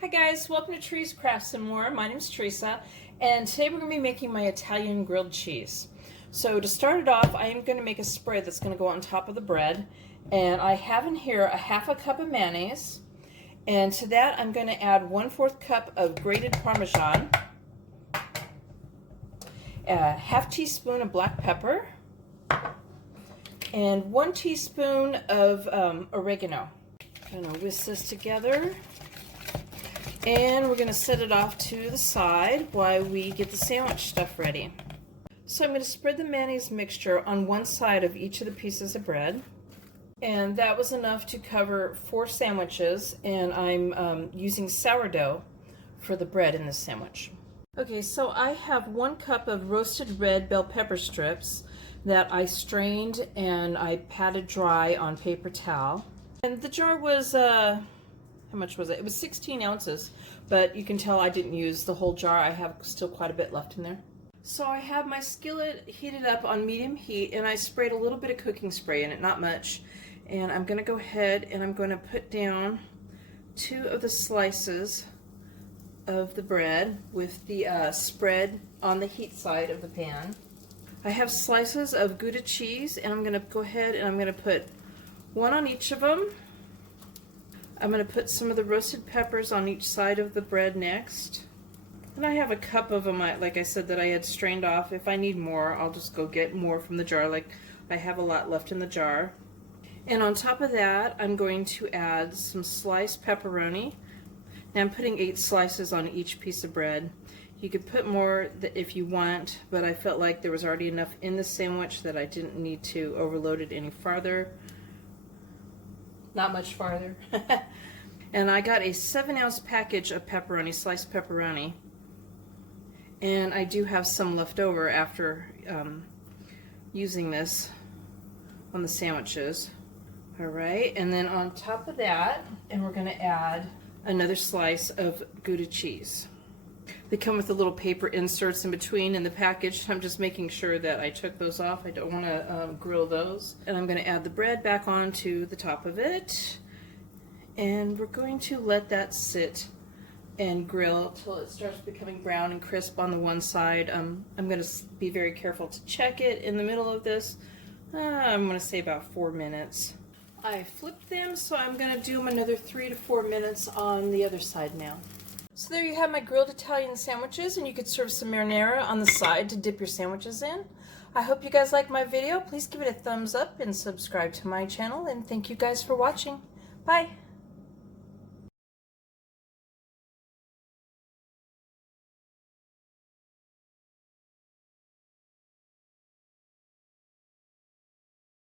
Hi guys, welcome to Trees Crafts and More. My name is Teresa, and today we're going to be making my Italian grilled cheese. So to start it off, I am going to make a spread that's going to go on top of the bread, and I have in here a half a cup of mayonnaise, and to that I'm going to add 1/4 cup of grated Parmesan, a half teaspoon of black pepper, and 1 teaspoon of oregano. I'm going to whisk this together. And we're going to set it off to the side while we get the sandwich stuff ready. So I'm going to spread the mayonnaise mixture on one side of each of the pieces of bread. And that was enough to cover 4 sandwiches, and I'm using sourdough for the bread in this sandwich. Okay, so I have 1 cup of roasted red bell pepper strips that I strained and I patted dry on paper towel. And the jar was how much was it? It was 16 ounces, but you can tell I didn't use the whole jar. I have still quite a bit left in there. So I have my skillet heated up on medium heat, and I sprayed a little bit of cooking spray in it, not much. And I'm going to go ahead and I'm going to put down 2 of the slices of the bread with the spread on the heat side of the pan. I have slices of Gouda cheese, and I'm going to go ahead and I'm going to put 1 on each of them. I'm going to put some of the roasted peppers on each side of the bread next. And I have a cup of them, like I said, that I had strained off. If I need more, I'll just go get more from the jar. Like, I have a lot left in the jar. And on top of that, I'm going to add some sliced pepperoni. Now I'm putting 8 slices on each piece of bread. You could put more if you want, but I felt like there was already enough in the sandwich that I didn't need to overload it any farther. Not much farther. And I got a 7-ounce package of pepperoni, sliced pepperoni, and I do have some left over after using this on the sandwiches. Alright, and then on top of that, and we're going to add another slice of Gouda cheese. They come with the little paper inserts in between in the package. I'm just making sure that I took those off. I don't want to grill those. And I'm going to add the bread back onto the top of it. And we're going to let that sit and grill till it starts becoming brown and crisp on the one side. I'm going to be very careful to check it in the middle of this. I'm going to say about 4 minutes. I flipped them, so I'm going to do them another 3 to 4 minutes on the other side now. So there you have my grilled Italian sandwiches, and you could serve some marinara on the side to dip your sandwiches in. I hope you guys liked my video. Please give it a thumbs up and subscribe to my channel, and thank you guys for watching. Bye!